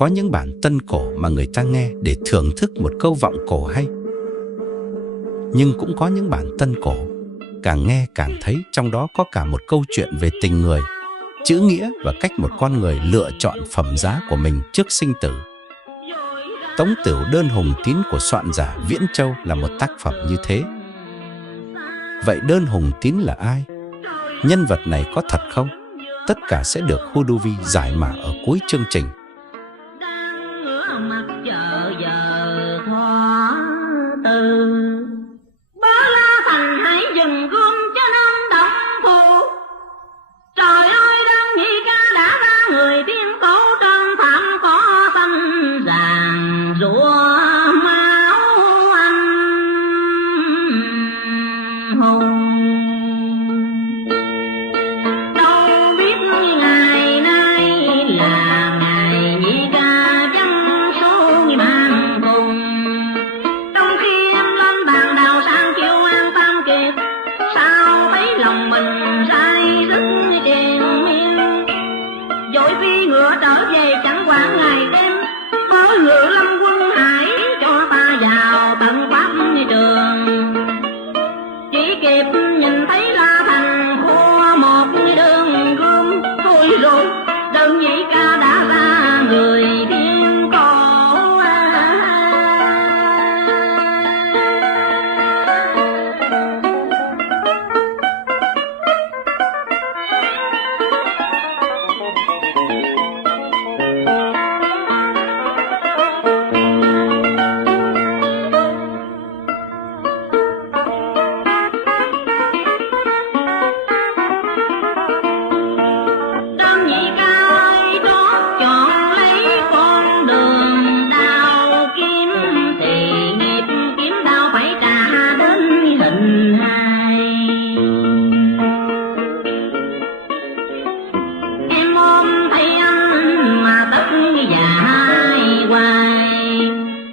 có những bản tân cổ mà người ta nghe để thưởng thức một câu vọng cổ hay. Nhưng cũng có những bản tân cổ càng nghe càng thấy trong đó có cả một câu chuyện về tình người, chữ nghĩa và cách một con người lựa chọn phẩm giá của mình trước sinh tử. Tống Tửu Đơn Hùng Tín của soạn giả Viễn Châu là một tác phẩm như thế. Vậy Đơn Hùng Tín là ai? Nhân vật này có thật không? Tất cả sẽ được Huduvi giải mã ở cuối chương trình. Trời ơi, đang nhị ca đã ra người tiên cổ trơn phạm có xanh ràng rùa máu anh hùng. Đâu biết ngày nay là ngày nhị ca chấm số mang cùng. Trong khi em lên bàn đào sang chiêu an tam kiệt, sao thấy lòng mình say dứt triền miên. Dội phi ngựa trở về chẳng quản ngày đêm, bối ngựa lâm quân hải cho ta vào tận quát trường. Chỉ kịp nhìn thấy La Thành khua một đường gươm, thôi rồi đơn nhị ca đã ra người thiên cổ. Đơn nhị ca ơi đó chọn lấy con đường đao kiếm, thì nghiệp kiếm đao phải trả đến hình hài. Em ôm thấy anh mà tất dại hoài.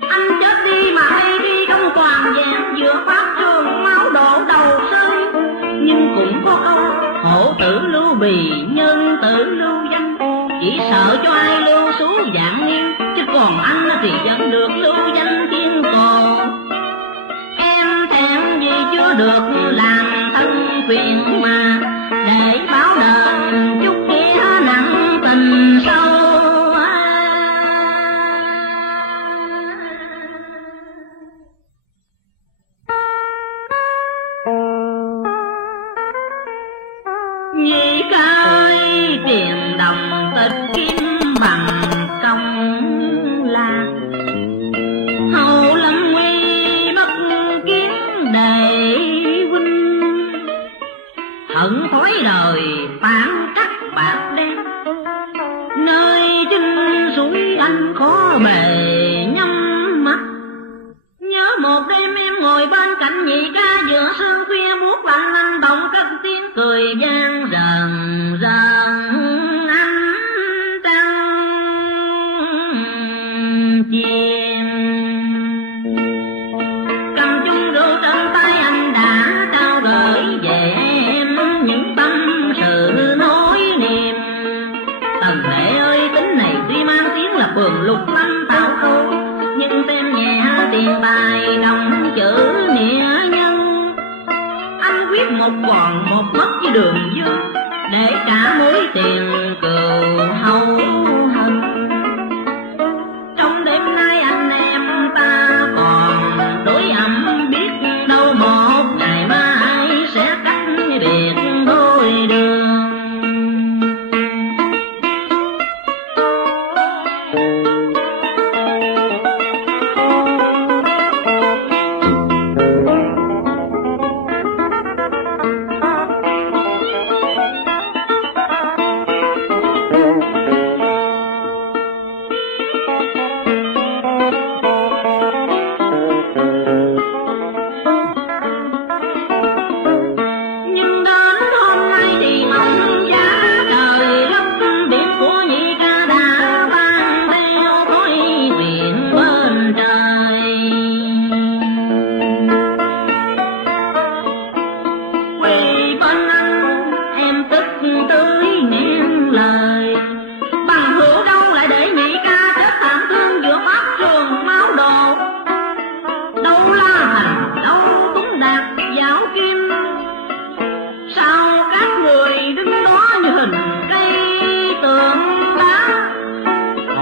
Anh chết đi mà hay đi không toàn vẹn, vừa phát trường máu đổ đầu rơi. Nhưng cũng có câu hổ tử lưu bì, nhân tử lưu danh. Chỉ sợ cho ai lưu số dạng nghiêng, chứ còn anh thì vẫn được lưu danh thiên cổ. Em thèm gì chưa được làm thân quyền mà, để báo đền chút nghĩa nặng tình sâu. Nhị ca ơi tiền đồng tịch kiếm bằng công lạc, hậu lâm nguy bất kiến đệ huynh. Hận thói đời phản trắc bạc đen, nơi chinh suối anh khó bề nhắm mắt. Nhớ một đêm em ngồi bên cạnh nhị ca, giữa sương khuya buốt lạnh anh động cất tiếng cười gian rần rần. Ánh trăng chìm cầm chung rượu trên tay, anh đã trao gửi về em những tâm sự nỗi niềm. Tần Lệ ơi, tính này tuy mang tiếng là phường lục lâm tao khâu, nhưng xem nhẹ tiền tài đồng chữ nghĩa nhân. Anh quyết một còn một mất với Đường Dương, để cả mối tiền cừu hầu hận. Trong đêm nay anh em ta còn đối ẩm, biết đâu một ngày mai sẽ cách biệt đôi đường.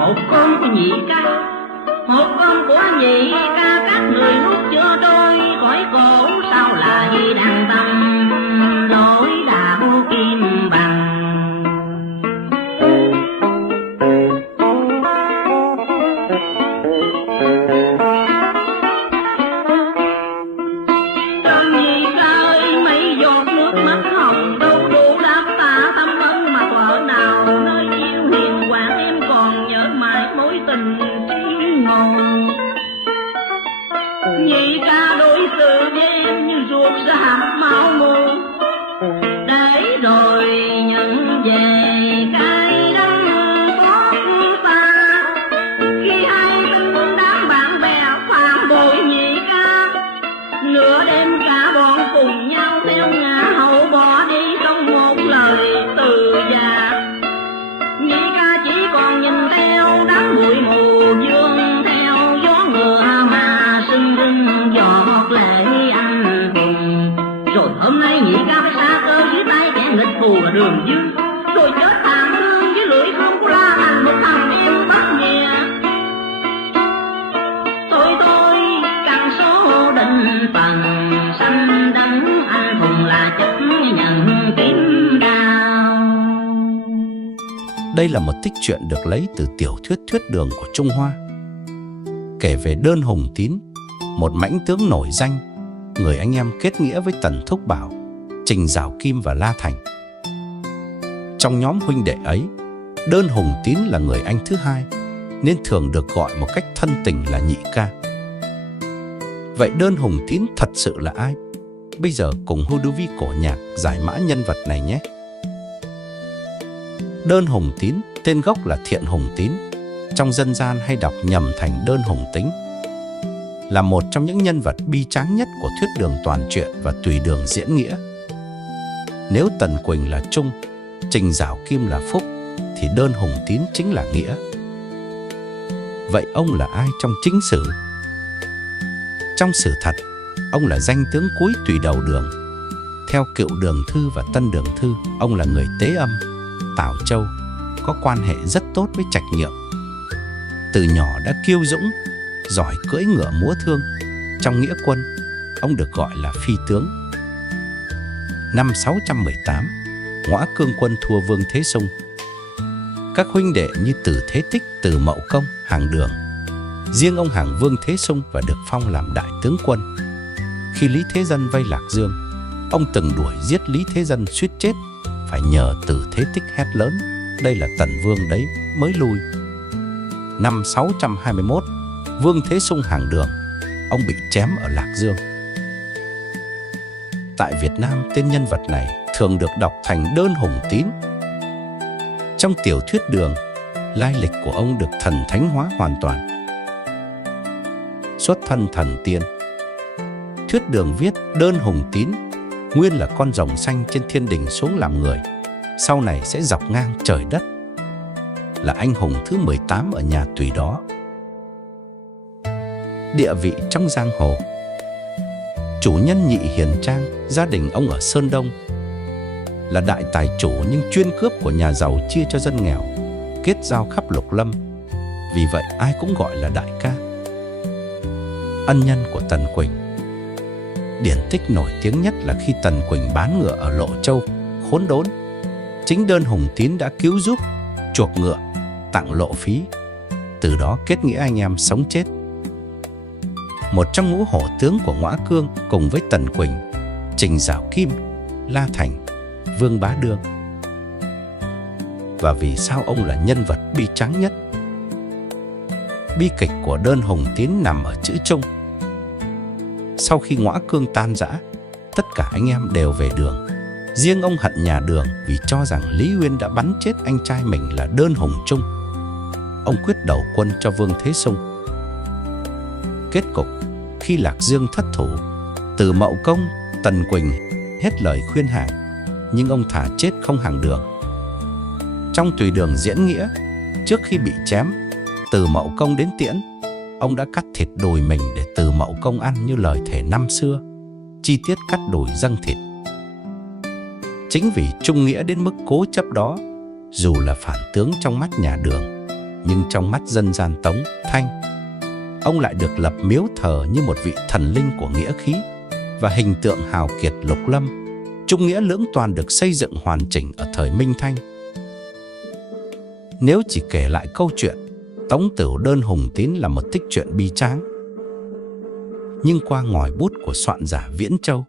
hột cơm của nhị ca. Hột cơm của nhị ca các người nuốt chưa trôi, khỏi cổ sao lại đang tâm đổi đạo kim bằng. Trong nhị ca ơi mấy giọt nước mắt hồng đâu đủ đáp tạ tâm ân mà vợ nào nơi yêu hiền quảng em còn nhớ mãi mối tình chi ngầu. Nhị ca đối xử với em như ruột rạp máu mù, để rồi nhận về cái đắng xót xa. Khi hay tin đám bạn bè phản bội nhị ca, nửa đêm cả bọn cùng nhau theo ngã hậu bỏ đi không một lời từ già. Nhị ca chỉ còn nhìn theo đám bụi mù dương theo gió ngựa mà sưng rưng giọt lệ anh hùng. Rồi hôm nay nhị ca phải xa cơ dưới tay kẻ nghịch thù là Đường Dương, rồi chết thảm thương với lưỡi không của La Thành một thằng em bất nhẹ. Tôi căn số định phần sanh đắng anh hùng là chấp nhận kiếm đao. Đây là một tích truyện được lấy từ tiểu thuyết Thuyết Đường của Trung Hoa, kể về Đơn Hùng Tín, một mãnh tướng nổi danh, người anh em kết nghĩa với Tần Thúc Bảo, Trình Giảo Kim và La Thành. Trong nhóm huynh đệ ấy, Đơn Hùng Tín là người anh thứ hai, nên thường được gọi một cách thân tình là nhị ca. Vậy Đơn Hùng Tín thật sự là ai? Bây giờ cùng Houdouvi cổ nhạc giải mã nhân vật này nhé. Đơn Hùng Tín, tên gốc là Thiện Hùng Tín, trong dân gian hay đọc nhầm thành Đơn Hùng Tính, là một trong những nhân vật bi tráng nhất của Thuyết Đường toàn truyện và Tùy Đường diễn nghĩa. Nếu Tần Quỳnh là Trung, Trình Giảo Kim là Phúc, thì Đơn Hùng Tín chính là Nghĩa. Vậy ông là ai trong chính sử? Trong sử thật, ông là danh tướng cuối Tùy Đầu Đường. Theo Cựu Đường Thư và Tân Đường Thư, ông là người Tế Âm, Tào Châu, có quan hệ rất tốt với Trạch Nhượng. Từ nhỏ đã kiêu dũng, giỏi cưỡi ngựa múa thương. Trong nghĩa quân, ông được gọi là phi tướng. Năm 618, Ngõa Cương quân thua Vương Thế Sung. Các huynh đệ như Từ Thế Tích, Từ Mậu Công, Hàng Đường. Riêng ông Hàng Vương Thế Sung và được phong làm đại tướng quân. Khi Lý Thế Dân vây Lạc Dương, ông từng đuổi giết Lý Thế Dân suýt chết, phải nhờ Từ Thế Tích hét lớn: "Đây là Tần Vương đấy", mới lui. Năm 621, Vương Thế Sung Hàng Đường, ông bị chém ở Lạc Dương. Tại Việt Nam, tên nhân vật này thường được đọc thành Đơn Hùng Tín. Trong tiểu thuyết Đường, lai lịch của ông được thần thánh hóa hoàn toàn. Xuất thân thần tiên. Thuyết Đường viết Đơn Hùng Tín nguyên là con rồng xanh trên thiên đình xuống làm người, sau này sẽ dọc ngang trời đất, là anh hùng thứ 18 ở nhà Tùy đó. Địa vị trong giang hồ. Chủ nhân Nhị Hiền Trang, gia đình ông ở Sơn Đông, là đại tài chủ nhưng chuyên cướp của nhà giàu chia cho dân nghèo, kết giao khắp lục lâm. Vì vậy ai cũng gọi là đại ca. Ân nhân của Tần Quỳnh. Điển tích nổi tiếng nhất là khi Tần Quỳnh bán ngựa ở Lộ Châu, khốn đốn, chính Đơn Hùng Tín đã cứu giúp, chuộc ngựa, tặng lộ phí. Từ đó kết nghĩa anh em sống chết. Một trong ngũ hổ tướng của Ngõa Cương cùng với Tần Quỳnh, Trình Giảo Kim, La Thành, Vương Bá Đương. Và vì sao ông là nhân vật bi tráng nhất? Bi kịch của Đơn Hùng Tín nằm ở chữ Trung. Sau khi Ngõa Cương tan rã, tất cả anh em đều về Đường. Riêng ông hận nhà Đường vì cho rằng Lý Uyên đã bắn chết anh trai mình là Đơn Hùng Trung. Ông quyết đầu quân cho Vương Thế Sung. Kết cục, khi Lạc Dương thất thủ, Từ Mậu Công, Tần Quỳnh hết lời khuyên hàng, nhưng ông thà chết không hàng Đường. Trong Tùy Đường diễn nghĩa, trước khi bị chém, Từ Mậu Công đến tiễn, ông đã cắt thịt đùi mình để Từ Mậu Công ăn như lời thề năm xưa. Chi tiết cắt đùi dâng thịt. Chính vì trung nghĩa đến mức cố chấp đó, dù là phản tướng trong mắt nhà Đường, Nhưng trong mắt dân gian Tống, Thanh, ông lại được lập miếu thờ như một vị thần linh của nghĩa khí, và hình tượng hào kiệt lục lâm, trung nghĩa lưỡng toàn được xây dựng hoàn chỉnh ở thời Minh Thanh. Nếu chỉ kể lại câu chuyện, Tống Tửu Đơn Hùng Tín là một tích truyện bi tráng. Nhưng qua ngòi bút của soạn giả Viễn Châu,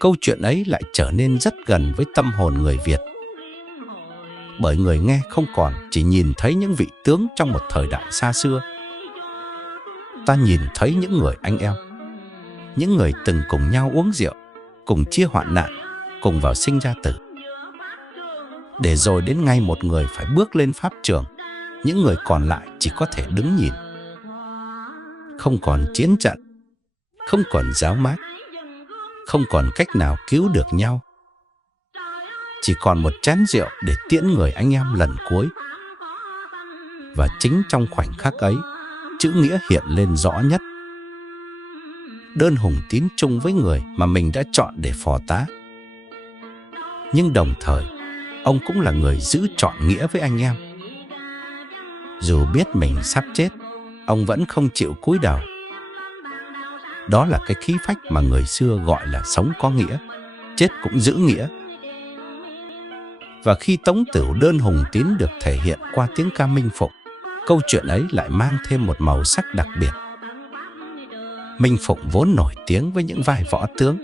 câu chuyện ấy lại trở nên rất gần với tâm hồn người Việt. Bởi người nghe không còn chỉ nhìn thấy những vị tướng trong một thời đại xa xưa. Ta nhìn thấy những người anh em, những người từng cùng nhau uống rượu, cùng chia hoạn nạn, cùng vào sinh ra tử. Để rồi đến ngày một người phải bước lên pháp trường, những người còn lại chỉ có thể đứng nhìn. Không còn chiến trận, không còn giáo mát, không còn cách nào cứu được nhau. Chỉ còn một chén rượu để tiễn người anh em lần cuối. Và chính trong khoảnh khắc ấy, chữ nghĩa hiện lên rõ nhất. Đơn Hùng Tín chung với người mà mình đã chọn để phò tá. Nhưng đồng thời, ông cũng là người giữ trọn nghĩa với anh em. Dù biết mình sắp chết, ông vẫn không chịu cúi đầu. Đó là cái khí phách mà người xưa gọi là sống có nghĩa, chết cũng giữ nghĩa. Và khi Tống Tửu Đơn Hùng Tín được thể hiện qua tiếng ca Minh Phụng, câu chuyện ấy lại mang thêm một màu sắc đặc biệt. Minh Phụng vốn nổi tiếng với những vai võ tướng.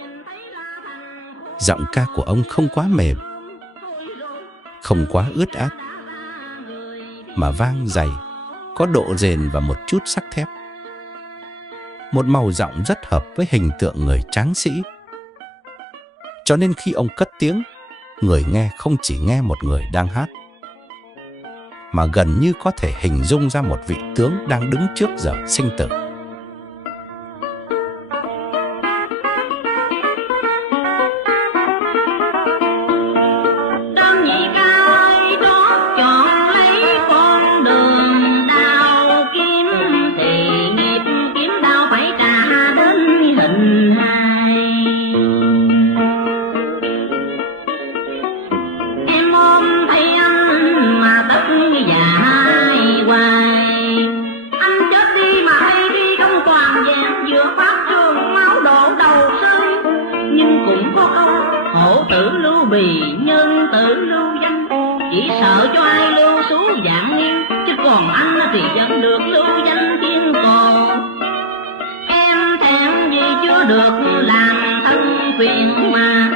Giọng ca của ông không quá mềm, không quá ướt át, mà vang dày, có độ rền và một chút sắc thép. Một màu giọng rất hợp với hình tượng người tráng sĩ. Cho nên khi ông cất tiếng, người nghe không chỉ nghe một người đang hát, mà gần như có thể hình dung ra một vị tướng đang đứng trước giờ sinh tử. Bì nhân tử lưu danh, chỉ sợ cho ai lưu số dạng nghiêng, chứ còn anh thì vẫn được lưu danh thiên cổ. Em thẹn gì chưa được làm thân quyền mà